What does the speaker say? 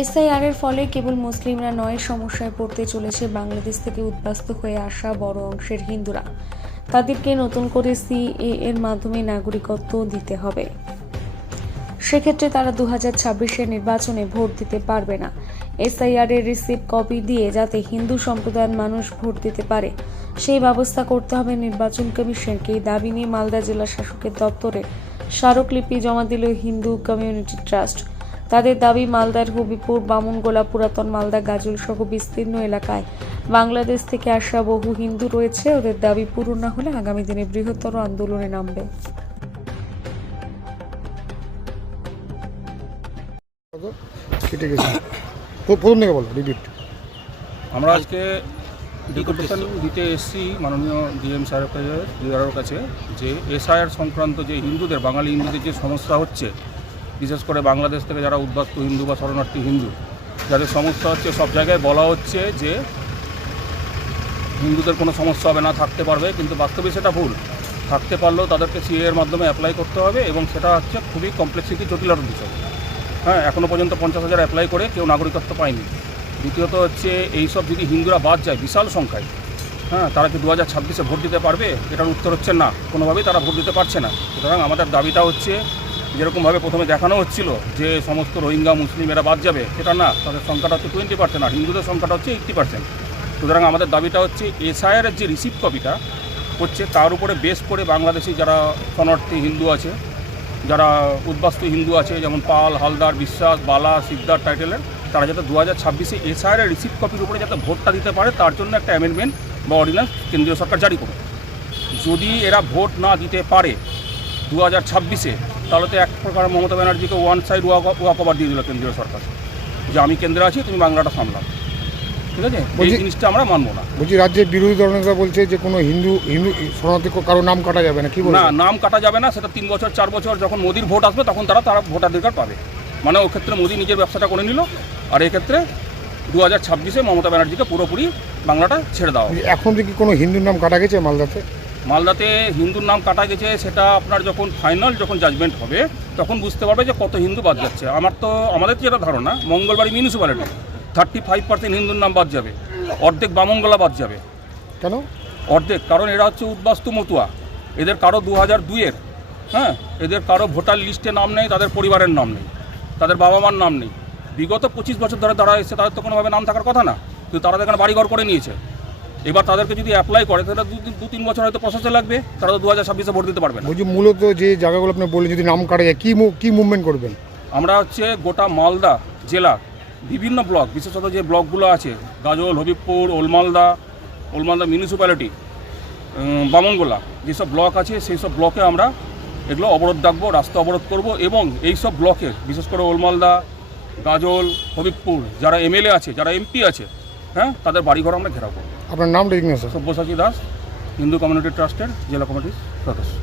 এসআইআরের ফলে কেবল মুসলিমরা নয়, সমস্যায় পড়তে চলেছে বাংলাদেশ থেকে উদ্বাস্তু হয়ে আসা বড় অংশের হিন্দুরা। তাদেরকে নতুন করে সিএএ এর মাধ্যমে নাগরিকত্ব দিতে হবে। সেক্ষেত্রে তারা 2026-এর নির্বাচনে ভোট দিতে পারবে না। এসআইআর এর রিসিপ্ট কপি দিয়ে যাতে হিন্দু সম্প্রদায়ের মানুষ ভোট দিতে পারে সেই ব্যবস্থা করতে হবে নির্বাচন কমিশনকে। এই দাবি নিয়ে মালদা জেলা শাসকের দপ্তরে স্মারকলিপি জমা দিল হিন্দু কমিউনিটি ট্রাস্ট। তাদের দাবি, মালদার হবিপুর, বামুনগোলা, পুরাতন মালদা, গাজল সহ বিস্তীর্ণ এলাকায় বাংলাদেশ থেকে আসা বহু হিন্দু রয়েছে। ওদের দাবি পূরণ না হলে আগামী দিনে বৃহত্তর আন্দোলনে নামবে। কেটে গেছে প্রথম থেকে বলো রিপিট। আমরা আজকে ডেপুটেশন দিতে এসেছি মাননীয় ডিএম স্যারের কাছে যে এসআইআর সংক্রান্ত যে হিন্দুদের, বাঙালি হিন্দুদের যে সমস্যা হচ্ছে, বিশেষ করে বাংলাদেশ থেকে যারা উদ্বাস্তু হিন্দু বা শরণার্থী হিন্দু যাদের সমস্যা হচ্ছে, সব জায়গায় বলা হচ্ছে যে হিন্দুদের কোনো সমস্যা হবে না, থাকতে পারবে, কিন্তু বাস্তবে সেটা ভুল। থাকতে পারলেও তাদেরকে সিএ এর মাধ্যমে অ্যাপ্লাই করতে হবে এবং সেটা হচ্ছে খুবই কমপ্লেক্সিটি, জটিলতার বিষয়। হ্যাঁ, এখনও পর্যন্ত 50,000 অ্যাপ্লাই করে কেউ নাগরিকত্ব পায়নি। দ্বিতীয়ত হচ্ছে এইসব যদি হিন্দুরা বাদ যায় বিশাল সংখ্যায়, হ্যাঁ, তারা কি 2026-এ ভোট দিতে পারবে? এটার উত্তর হচ্ছে না, কোনোভাবেই তারা ভোট দিতে পারছে না। সুতরাং আমাদের দাবিটা হচ্ছে, যেরকমভাবে প্রথমে দেখানো হচ্ছিল যে সমস্ত রোহিঙ্গা মুসলিম এরা বাদ যাবে, সেটা না, তাদের সংখ্যাটা হচ্ছে 20%, আর হিন্দুদের সংখ্যাটা হচ্ছে 80%। সুতরাং আমাদের দাবিটা হচ্ছে এসআইআরের যে রিসিপ্ট কপিটা হচ্ছে তার উপরে বেস করে বাংলাদেশি যারা শরণার্থী হিন্দু আছে, যারা উদ্বাস্তু হিন্দু আছে, যেমন পাল, হালদার, বিশ্বাস, বালা, সিকদার টাইটেলের, তারা যাতে 2026-এ এসআইআরের রিসিপ্ট কপির উপরে যাতে ভোটটা দিতে পারে তার জন্য একটা অ্যামেন্ডমেন্ট বা অর্ডিন্যান্স কেন্দ্রীয় সরকার জারি করবে। যদি এরা ভোট না দিতে পারে 2026-এ, তাহলে তো এক প্রকার মমতা ব্যানার্জিকে ওয়ান সাইড ওয়াক ওভার দিয়ে দিল কেন্দ্রীয় সরকার, যে আমি কেন্দ্রে আছি, তুমি বাংলাটা সামলাও। ঠিক আছে, এই জিনিসটা আমরা মানবো না। বলছি, রাজ্যের বিরোধী দলনেতা বলছে যে কোনো হিন্দু শরণার্থী কারো নাম কাটা যাবে না, কি বলবো? না, নাম কাটা যাবে না, সেটা 3 বছর 4 বছর যখন মোদির ভোট আসবে তখন তারা ভোটাধিকার পাবে। মানে ও ক্ষেত্রে মোদি নিজের ব্যবসাটা করে নিল, আর এক্ষেত্রে 2026-এ মমতা ব্যানার্জিকে পুরোপুরি বাংলাটা ছেড়ে দেওয়া। এখন কি কোনো হিন্দুর নাম কাটা গেছে মালদাতে? মালদাতে হিন্দুর নাম কাটা গেছে, সেটা আপনার যখন ফাইনাল জাজমেন্ট হবে তখন বুঝতে পারবে যে কত হিন্দু বাদ যাচ্ছে। আমাদের যেটা ধারণা, মঙ্গলবাড়ি মিউনিসিপ্যালিটি 35% হিন্দুর নাম বাদ যাবে, অর্ধেক বামনগোলা বাদ যাবে। কেন অর্ধেক? কারণ এরা হচ্ছে উদ্বাস্তু মতুয়া, এদের কারো 2002-এর, হ্যাঁ, এদের কারো ভোটার লিস্টে নাম নেই, তাদের পরিবারের নাম নেই, তাদের বাবা মার নাম নেই। বিগত 25 বছর ধরে তারা এসে, তাদের তো কোনোভাবে নাম থাকার কথা না, কিন্তু তারা এখানে বাড়িঘর করে নিয়েছে। এবার তাদেরকে যদি অ্যাপ্লাই করে তাহলে 2-3 বছর হয়তো প্রসেসে লাগবে, তারা তো 2026-এ ভোট দিতে পারবে না। বলছি, মূলত যে জায়গাগুলো আপনি বললেন যদি নাম কাটা যায়, কি মুভমেন্ট করবেন? আমরা হচ্ছে গোটা মালদা জেলা বিভিন্ন ব্লক, বিশেষত যে ব্লকগুলো আছে, গাজল, হবিবপুর, ওলমালদা মিউনিসিপ্যালিটি, বামনগোলা, যেসব ব্লক আছে সেই সব ব্লকে আমরা এগুলো অবরোধ ডাকবো, রাস্তা অবরোধ করব, এবং এই সব ব্লকে বিশেষ করে ওলমালদা, গাজল, হবিবপুর যারা এমএলএ আছে, যারা এমপি আছে, হ্যাঁ, তাদের বাড়িঘর আমরা ঘেরাও করবো। আপনার নাম রেজিগনেশন? সব্যসাচী দাস, হিন্দু কমিউনিটি ট্রাস্টের জেলা কমিটির সদস্য।